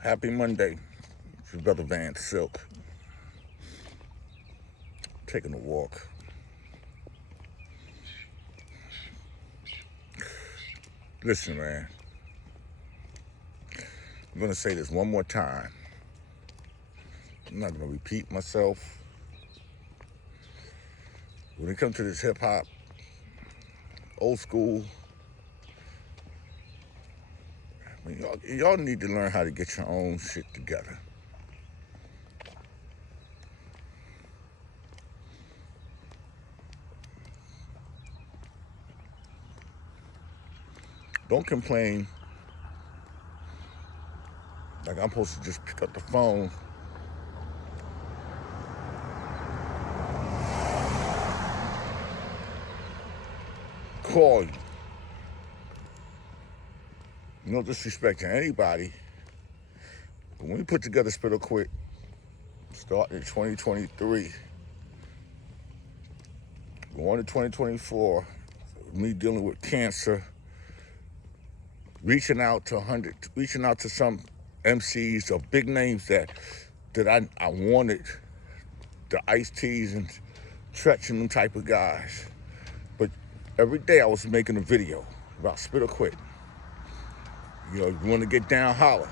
Happy Monday. It's your brother VANSILK. Taking a walk. Listen, man. I'm going to say this one more time. I'm not going to repeat myself. When it comes to this hip-hop, old school, I mean, y'all need to learn how to get your own shit together. Don't complain like I'm supposed to just pick up the phone call you. No disrespect to anybody, but when we put together Spit or Quit, starting in 2023, going to 2024, me dealing with cancer, reaching out to some MCs of big names that I wanted, the Ice-T's and Tretch and them type of guys. But every day I was making a video about Spit or Quit. You know, you want to get down, holler.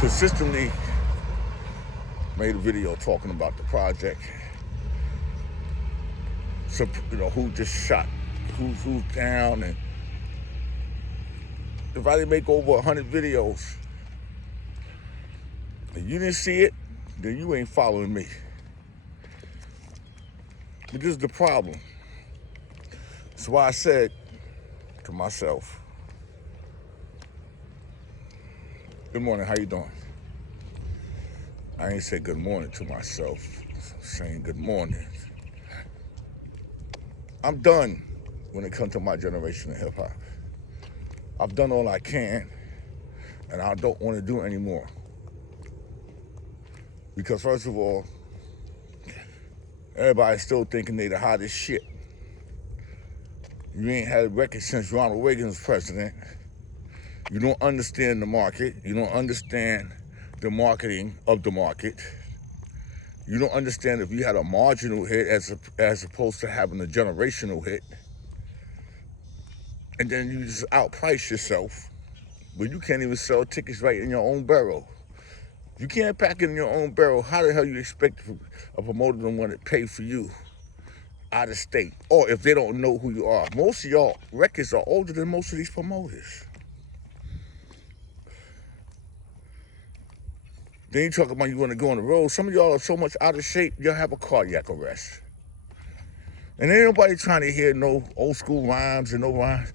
Consistently made a video talking about the project. So, you know, who just shot, who's down, and if I didn't make over 100 videos and you didn't see it, then you ain't following me. But this is the problem. That's why I said to myself, good morning, how you doing? I ain't say good morning to myself, saying good morning. I'm done when it comes to my generation of hip hop. I've done all I can, and I don't want to do anymore. Because first of all, everybody's still thinking they the hottest shit. You ain't had a record since Ronald Reagan was president. You don't understand the market. You don't understand the marketing of the market. You don't understand if you had a marginal hit as opposed to having a generational hit. And then you just outprice yourself, but you can't even sell tickets right in your own barrel. You can't pack it in your own barrel. How the hell you expect a promoter to want to pay for you out of state? Or if they don't know who you are. Most of y'all records are older than most of these promoters. Then you talk about you want to go on the road. Some of y'all are so much out of shape, you'll have a cardiac arrest. And ain't nobody trying to hear no old school rhymes and no rhymes.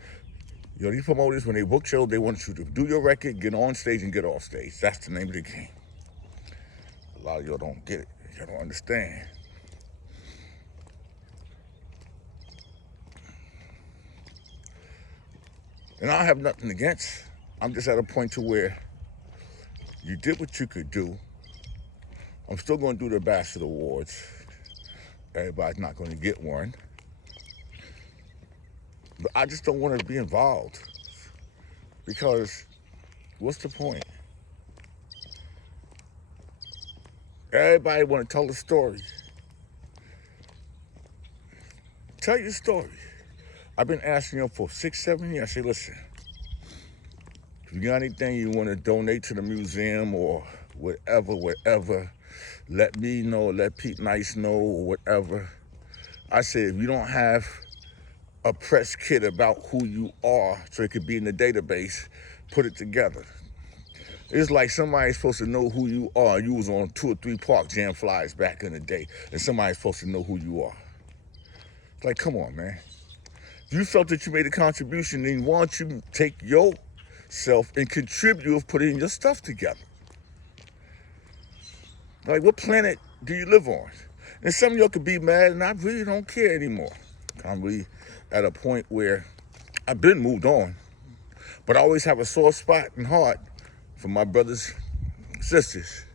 Yo, these promoters, when they book shows, they want you to do your record, get on stage, and get off stage. That's the name of the game. A lot of y'all don't get it. Y'all don't understand. And I have nothing against. I'm just at a point to where you did what you could do. I'm still going to do the Ambassador Awards. Everybody's not going to get one. But I just don't want to be involved. Because what's the point? Everybody want to tell the story. Tell your story. I've been asking them for 6-7 years. I say, listen, if you got anything you want to donate to the museum or whatever, let me know, let Pete Nice know, or whatever. I said, if you don't have a press kit about who you are so it could be in the database, put it together. It's like somebody's supposed to know who you are. You was on 2 or 3 Park Jam flyers back in the day, and somebody's supposed to know who you are. It's like, come on, man. If you felt that you made a contribution, then why don't you take yourself and contribute of putting your stuff together? Like, what planet do you live on? And some of y'all could be mad, and I really don't care anymore. I'm really at a point where I've been moved on, but I always have a sore spot in heart for my brothers, sisters.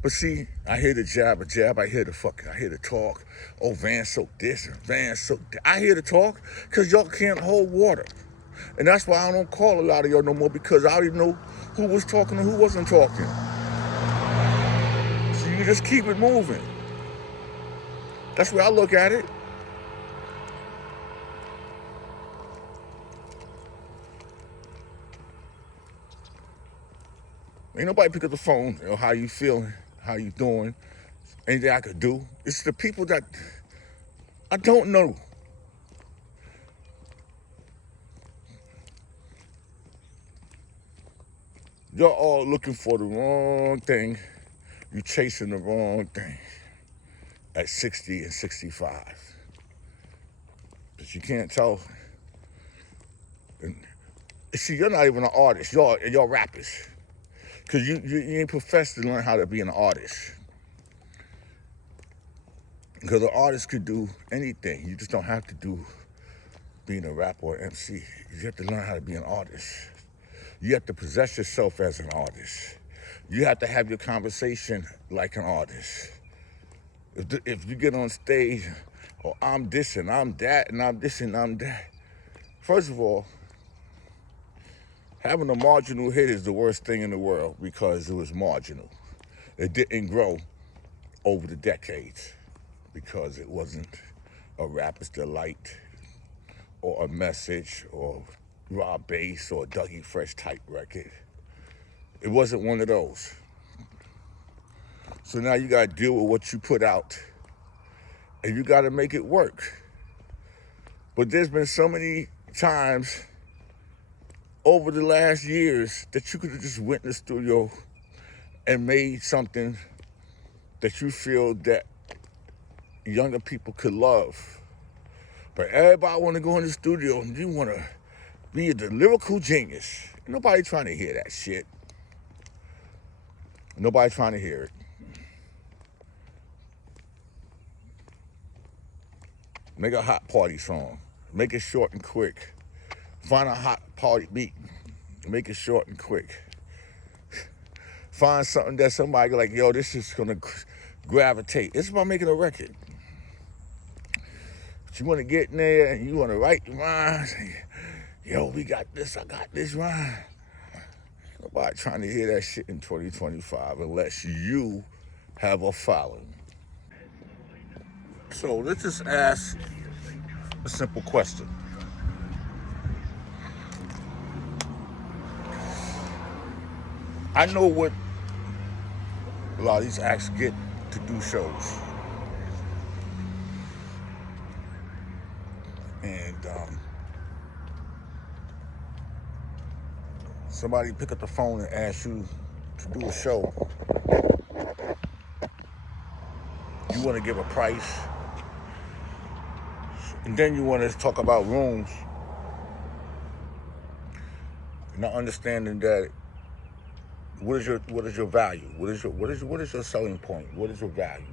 But see, I hear the jab, I hear the fucking, I hear the talk. Oh, VANSILK this and VANSILK that. I hear the talk because y'all can't hold water. And that's why I don't call a lot of y'all no more, because I already know who was talking and who wasn't talking. So you just keep it moving. That's where I look at it. Ain't nobody pick up the phone, you know, how you feeling, how you doing, anything I could do. It's the people that I don't know. You're all looking for the wrong thing. You chasing the wrong thing at 60 and 65. But you can't tell. And see, you're not even an artist. Y'all rappers. Because you ain't professed to learn how to be an artist. Because an artist could do anything. You just don't have to do being a rapper or MC. You have to learn how to be an artist. You have to possess yourself as an artist. You have to have your conversation like an artist. If you get on stage, oh, I'm this and I'm that and I'm this and I'm that. First of all, having a marginal hit is the worst thing in the world because it was marginal. It didn't grow over the decades because it wasn't a rapper's delight or a message or raw bass or Dougie Fresh type record. It wasn't one of those. So now you gotta deal with what you put out and you gotta make it work. But there's been so many times over the last years that you could have just went in the studio and made something that you feel that younger people could love. But everybody wanna go in the studio and you wanna be the lyrical genius. Nobody trying to hear that shit. Nobody trying to hear it. Make a hot party song. Make it short and quick. Find a hot party beat. Make it short and quick. Find something that somebody like, yo, this is gonna gravitate. It's about making a record. But you wanna get in there and you wanna write the rhymes. Yo, we got this, I got this rhyme. Nobody trying to hear that shit in 2025 unless you have a following. So let's just ask a simple question. I know what a lot of these acts get to do shows. And somebody pick up the phone and ask you to do a show. You want to give a price. And then you want to talk about rooms. Not understanding that what is your value? What is your selling point? What is your value?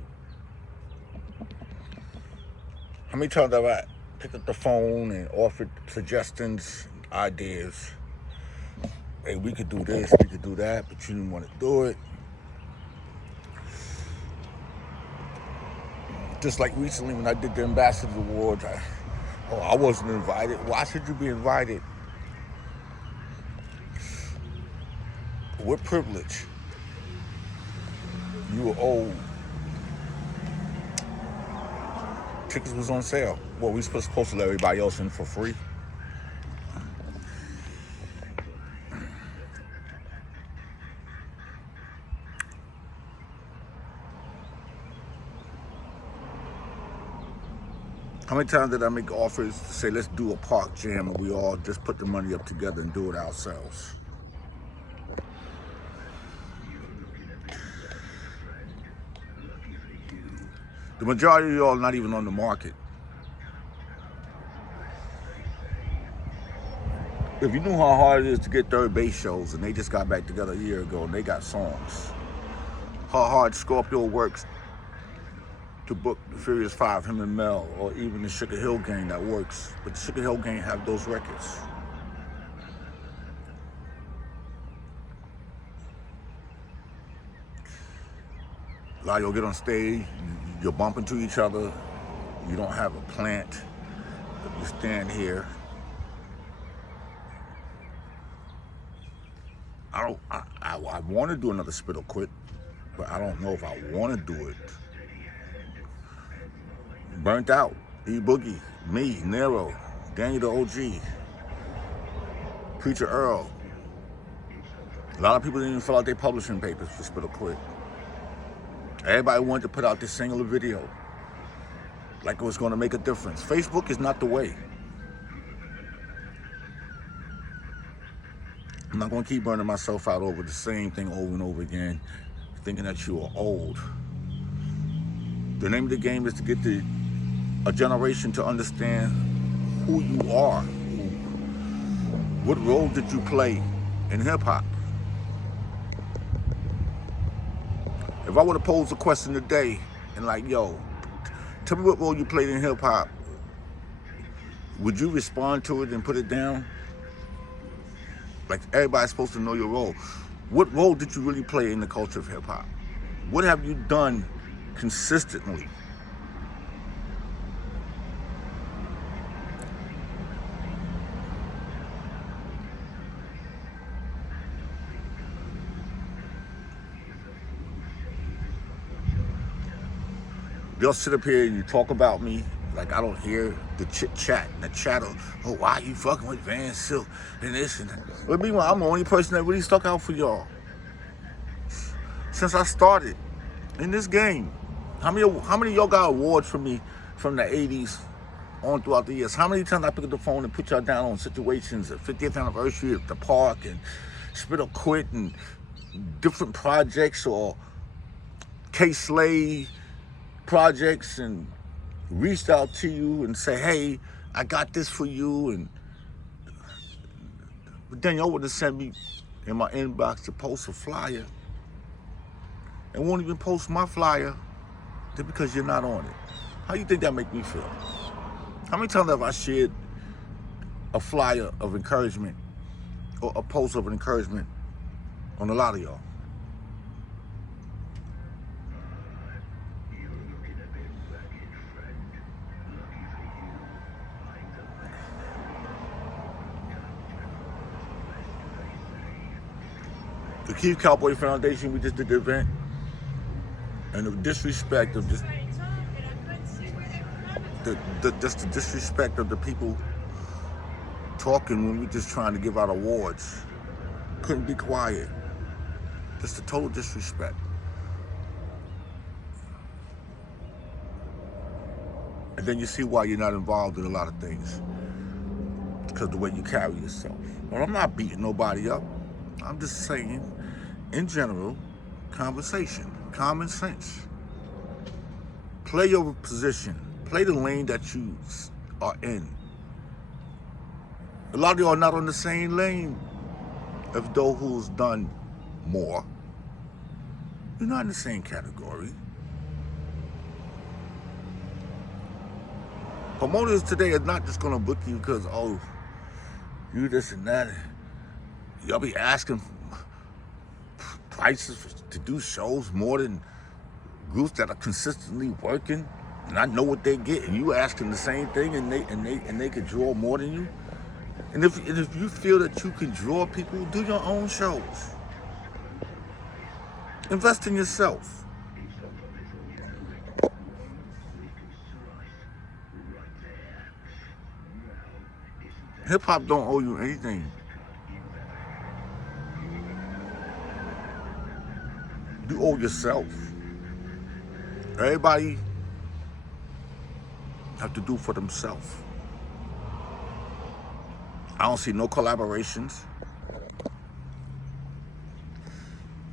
How many times have I picked up the phone and offered suggestions, ideas? Hey, we could do this, we could do that, but you didn't want to do it. Just like recently when I did the Ambassador Awards, I wasn't invited. Why should you be invited? What privilege? You were old. Tickets was on sale. Well, we supposed to let everybody else in for free. How many times did I make offers to say, let's do a park jam, and we all just put the money up together and do it ourselves? The majority of y'all not even on the market. If you knew how hard it is to get third base shows, and they just got back together a year ago and they got songs, how hard Scorpio works to book the Furious Five, him and Mel, or even the Sugar Hill Gang that works, but the Sugar Hill Gang have those records. A lot of y'all get on stage, you're bumping to each other, you don't have a plant, you stand here. I want to do another Spit or Quit, but I don't know if I want to do it. Burnt Out, E-Boogie, me, Nero, Daniel the OG, Preacher Earl. A lot of people didn't even fill out their publishing papers for Spit or Quit. Everybody wanted to put out this singular video like it was going to make a difference. Facebook is not the way. I'm not going to keep burning myself out over the same thing over and over again, thinking that you are old. The name of the game is to get a generation to understand who you are. What role did you play in hip-hop? If I would have posed a question today and like, yo, tell me what role you played in hip-hop, would you respond to it and put it down? Like, everybody's supposed to know your role. What role did you really play in the culture of hip-hop? What have you done consistently? Y'all sit up here and you talk about me like I don't hear the chit-chat and the chatter. Oh, why you fucking with VANSILK and this and that. But meanwhile, I'm the only person that really stuck out for y'all. Since I started in this game, how many of y'all got awards from me from the 80s on throughout the years? How many times I pick up the phone and put y'all down on situations, the 50th anniversary of the park and Spit or Quit and different projects or K-Slay projects and reached out to you and say, hey, I got this for you, and but then y'all would have sent me in my inbox to post a flyer and won't even post my flyer just because you're not on it. How you think that make me feel? How many times have I shared a flyer of encouragement or a post of encouragement on a lot of y'all? The Keith Cowboy Foundation, we just did the event, and the disrespect of just the disrespect of the people talking when we just trying to give out awards. Couldn't be quiet. Just the total disrespect. And then you see why you're not involved in a lot of things, because the way you carry yourself. Well, I'm not beating nobody up. I'm just saying, in general, conversation, common sense. Play your position. Play the lane that you are in. A lot of you are not on the same lane of those who's done more. You're not in the same category. Promoters today are not just gonna book you because, oh, you this and that. Y'all be asking prices to do shows more than groups that are consistently working, and I know what they get, and you asking the same thing, and they can draw more than you. And if you feel that you can draw people, do your own shows. Invest in yourself. Hip hop don't owe you anything. You owe yourself. Everybody have to do for themselves. I don't see no collaborations.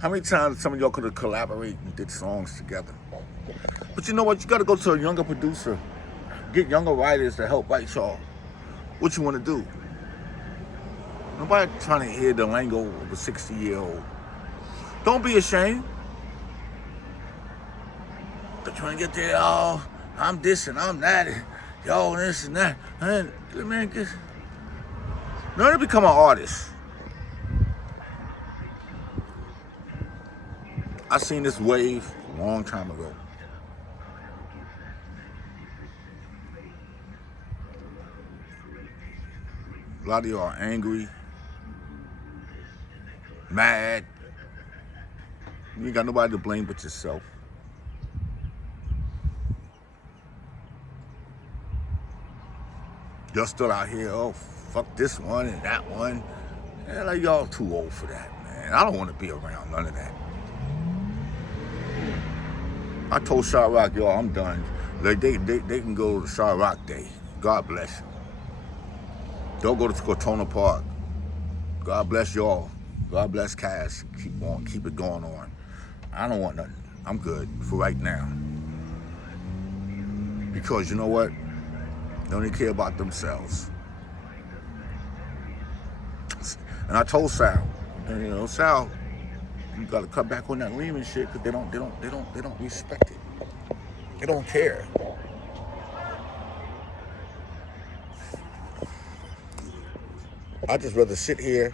How many times some of y'all could have collaborated and did songs together? But you know what? You got to go to a younger producer. Get younger writers to help write y'all what you want to do. Nobody trying to hear the lingo of a 60-year-old. Don't be ashamed. They're trying to get there, oh, I'm this and I'm that, and yo, this and that. Man, learn to become an artist. I seen this wave a long time ago. A lot of y'all are angry, mad. You ain't got nobody to blame but yourself. Y'all still out here, oh, fuck this one and that one. Yeah, like y'all too old for that, man. I don't want to be around none of that. I told Shot Rock, y'all, I'm done. Like they can go to Shot Rock Day. God bless you. Don't go to Cortona Park. God bless y'all. God bless Cass. Keep it going on. I don't want nothing. I'm good for right now. Because you know what? They only care about themselves. And I told Sal, you know, Sal, you gotta cut back on that Lehman shit because they don't respect it. They don't care. I just rather sit here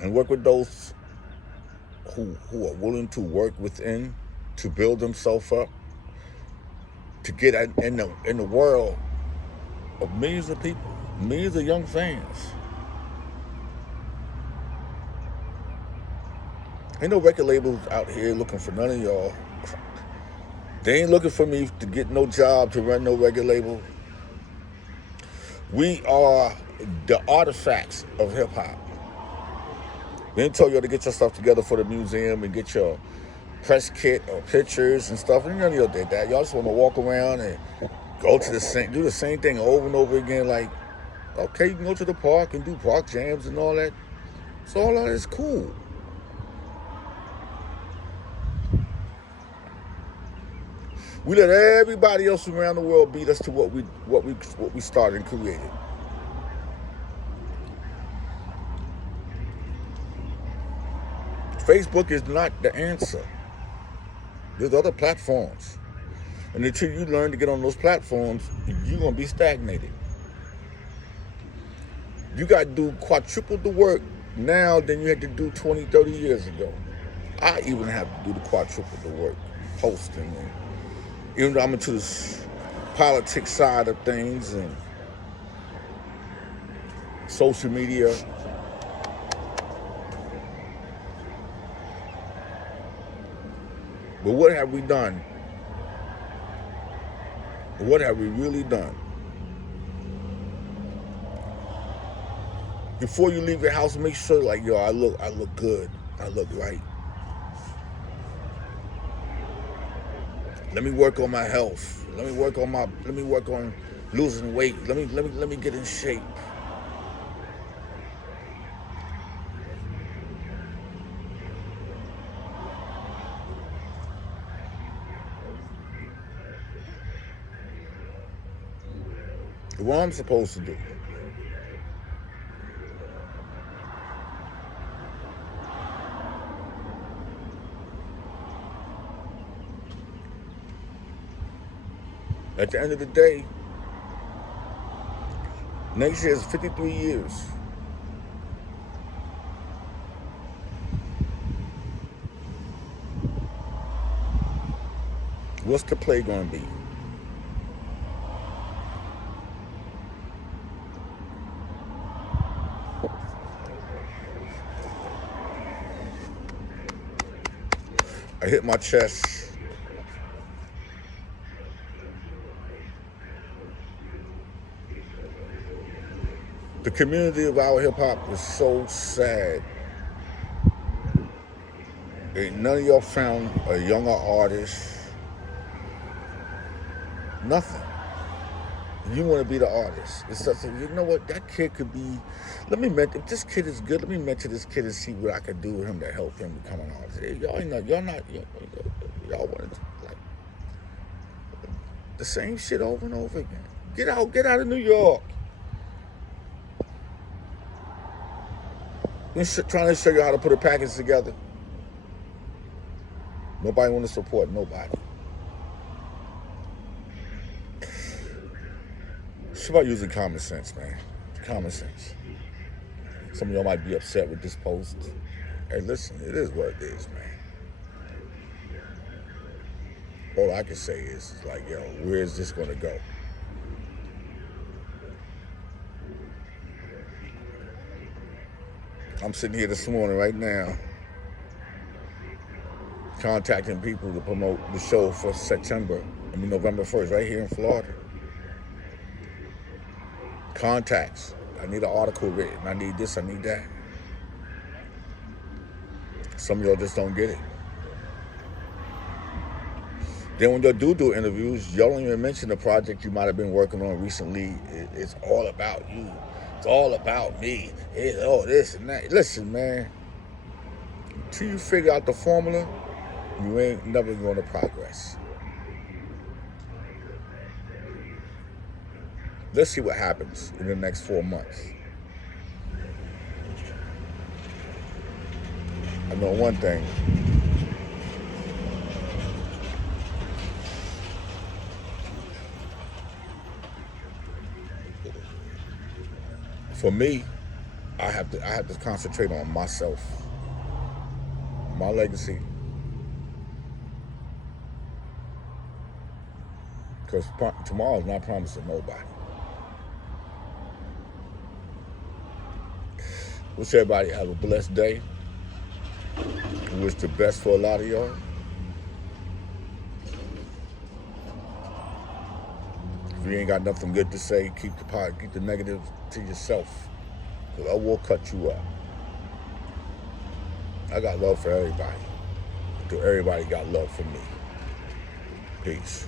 and work with those who are willing to work within to build themselves up, to get in the world of millions of people, millions of young fans. Ain't no record labels out here looking for none of y'all. They ain't looking for me to get no job to run no record label. We are the artifacts of hip hop. We ain't told y'all to get your stuff together for the museum and get your press kit or pictures and stuff. And none of y'all did that. Y'all just want to walk around and go to do the same thing over and over again. Like, okay, you can go to the park and do park jams and all that. So all that is cool. We let everybody else around the world beat us to what we started and created. Facebook is not the answer. There's other platforms. And until you learn to get on those platforms, you're going to be stagnated. You got to do quadruple the work now than you had to do 20, 30 years ago. I even have to do the quadruple the work, posting. And even though I'm into this politics side of things and social media, but what have we done? What have we really done? Before you leave your house, make sure, like, yo, I look good. I look right. Let me work on my health. Let me work on losing weight. Let me get in shape. What I'm supposed to do. At the end of the day, next year is 53 years. What's the play going to be? I hit my chest. The community of our hip hop is so sad. Ain't none of y'all found a younger artist. Nothing. You want to be the artist. It's such a, you know what, that kid could be, if this kid is good, let me mentor this kid and see what I could do with him to help him become an artist. Hey, y'all want to, like, the same shit over and over again. Get out of New York. I'm trying to show you how to put a package together. Nobody want to support nobody. It's about using common sense, man. Common sense. Some of y'all might be upset with this post. Hey, listen, it is what it is, man. all I can say is like, yo, where is this gonna go? I'm sitting here this morning right now contacting people to promote the show for November 1st, right here in Florida. Contacts. I need an article written. I need this, I need that. Some of y'all just don't get it. Then when y'all do interviews, y'all don't even mention the project you might have been working on recently. It's all about you. It's all about me. It's all this and that. Listen, man, until you figure out the formula, you ain't never going to progress. Let's see what happens in the next 4 months. I know one thing. For me, I have to concentrate on myself, my legacy. Because tomorrow's not promised to nobody. Wish everybody have a blessed day. Wish the best for a lot of y'all. If you ain't got nothing good to say, keep the negative to yourself. Because I will cut you up. I got love for everybody. Everybody got love for me. Peace.